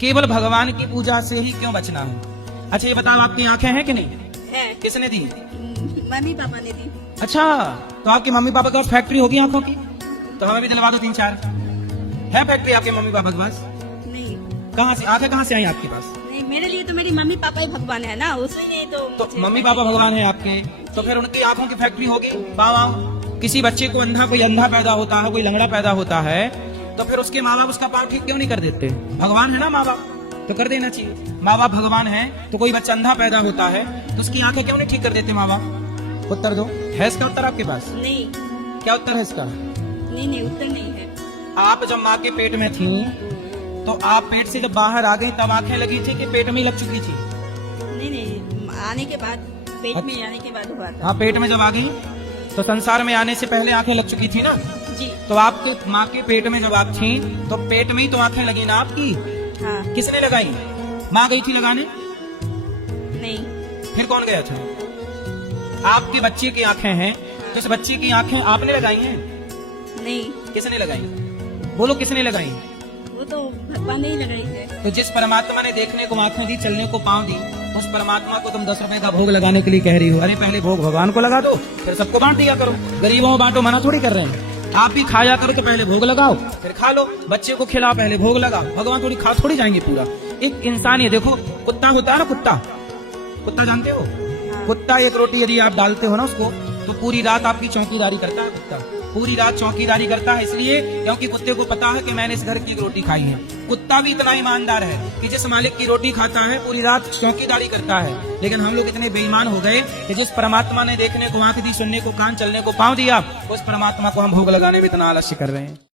केवल भगवान की पूजा से ही क्यों बचना है? अच्छा ये बताओ, आपकी आंखें हैं कि नहीं? है। किसने दी? मम्मी पापा ने दी। अच्छा, तो आपके मम्मी पापा के पास फैक्ट्री होगी आंखों की? तो हमें भी दिलवा दो 3-4। है फैक्ट्री आपके मम्मी पापा के पास? नहीं कहाँ से आंखें कहाँ से आई आपके पास? नहीं, मेरे लिए तो मेरी मम्मी पापा ही भगवान है ना, उसने तो मुझे- मम्मी पापा भगवान है आपके, तो फिर उनकी आंखों की फैक्ट्री होगी। पाँव किसी बच्चे को अंधा, कोई अंधा पैदा होता है, कोई लंगड़ा पैदा होता है, तो फिर उसके माँ बाप उसका पाँव ठीक क्यों नहीं कर देते? भगवान है ना माँ बाप, तो कर देना चाहिए। माँ बाप भगवान है, तो कोई बच्चा अंधा पैदा होता है तो उसकी आंखें क्यों नहीं ठीक कर देते माँ बाप? उत्तर दो। है इसका उत्तर आपके पास? नहीं क्या उत्तर है इसका? नहीं उत्तर नहीं है। आप जब माँ के पेट में थी तो आप पेट से जब बाहर आ गई तब आंखें लगी थी कि पेट में ही लग चुकी थी? नहीं आने के बाद, पेट में आने के बाद हुआ था। हाँ, पेट में जब आ गई तो संसार में आने से पहले आंखें लग चुकी थी ना? जी तो आपके माँ के पेट में जब आप थी तो पेट में ही तो आंखें लगी ना आपकी? हाँ। किसने लगाई? माँ गई थी लगाने? नहीं फिर कौन गया था? आपके बच्चे की आंखें हैं तो इस बच्चे की आंखें आपने लगाई हैं? नहीं, किसने लगाई? बोलो किसने लगाई? वो तो भगवान ने ही लगाई है। तो जिस परमात्मा ने देखने को आंखें दी, चलने को पाँव दी, उस परमात्मा को तुम 10 रुपए का भोग लगाने के लिए कह रही हो। अरे पहले भोग भगवान को लगा दो, फिर सबको बांट दिया करो। गरीबों को बांटो, मना थोड़ी कर रहे हैं। आप भी खाया करो तो पहले भोग लगाओ, फिर खा लो। बच्चे को खिलाओ, पहले भोग लगाओ। भगवान थोड़ी खा थोड़ी जाएंगे पूरा। एक इंसान, ये देखो कुत्ता होता है ना, कुत्ता जानते हो? कुत्ता एक रोटी यदि आप डालते हो ना उसको, तो पूरी रात आपकी चौकीदारी करता है। कुत्ता पूरी रात चौकीदारी करता है, इसलिए क्योंकि कुत्ते को पता है कि मैंने इस घर की एक रोटी खाई है। कुत्ता भी इतना ईमानदार है कि जिस मालिक की रोटी खाता है पूरी रात चौकीदारी करता है। लेकिन हम लोग इतने बेईमान हो गए कि जिस परमात्मा ने देखने को आंख दी, सुनने को कान, चलने को पाँव दिया, उस परमात्मा को हम भोग लगाने में इतना आलस्य कर रहे हैं।